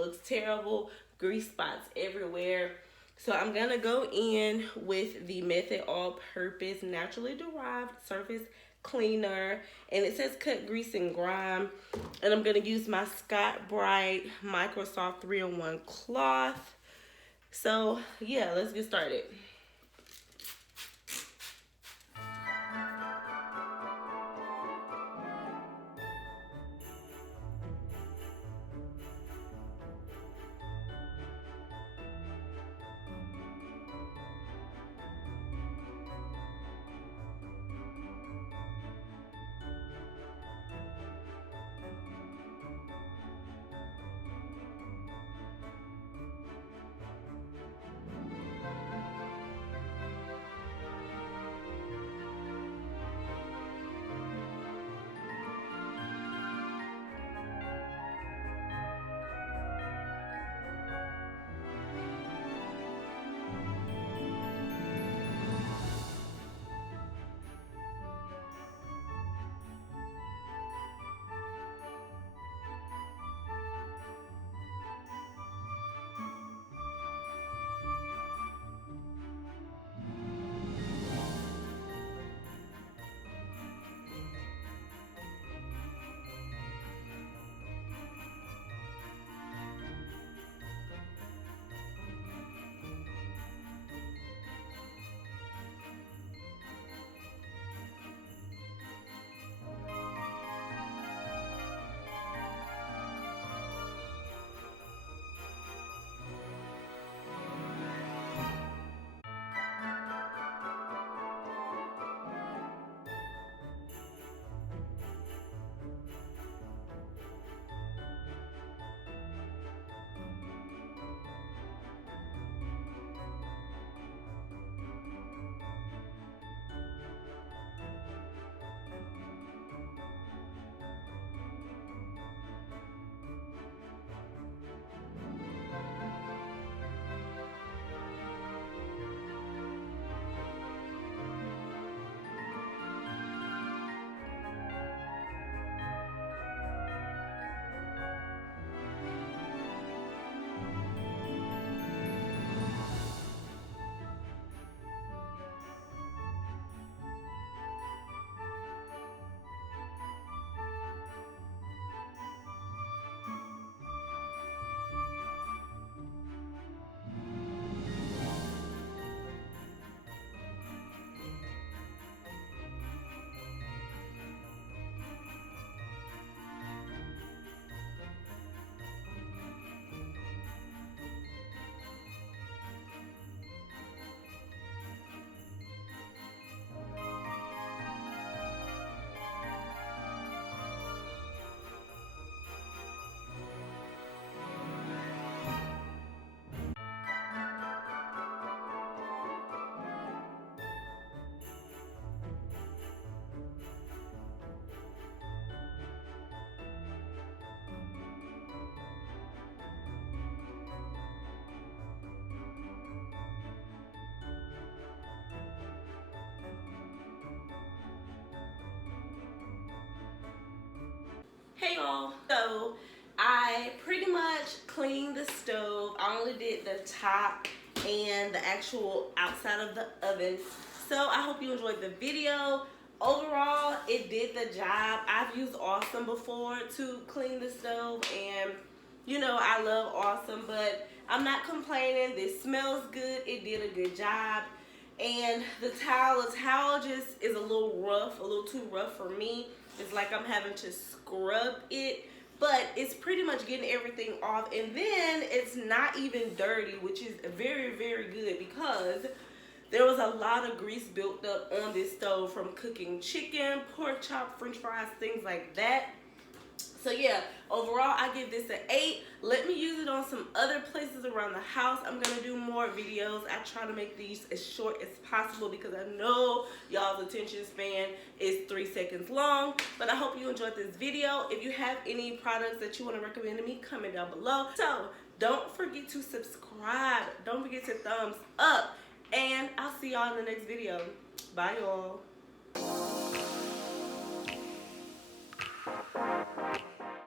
looks terrible, grease spots everywhere. So I'm gonna go in with the Method All-Purpose Naturally Derived Surface Cleaner, and it says cut grease and grime. And I'm gonna use my Scott Bright Microsoft 3-in-1 cloth. So yeah, let's get started. Hey y'all, so I pretty much cleaned the stove. I only did the top and the actual outside of the oven. So I hope you enjoyed the video. Overall, it did the job. I've used Awesome before to clean the stove, and you know I love Awesome, but I'm not complaining. This smells good. It did a good job. And the towel just is a little rough, a little too rough for me. It's like I'm having to scrub it, but it's pretty much getting everything off. And then it's not even dirty, which is very, very good, because there was a lot of grease built up on this stove from cooking chicken, pork chop, french fries, things like that. So yeah, overall I give this an 8. Let me use it on some other places around the house. I'm gonna do more videos. I try to make these as short as possible because I know y'all's attention span is 3 seconds long. But I hope you enjoyed this video. If you have any products that you want to recommend to me, comment down below. So don't forget to subscribe. Don't forget to thumbs up. And I'll see y'all in the next video. Bye y'all.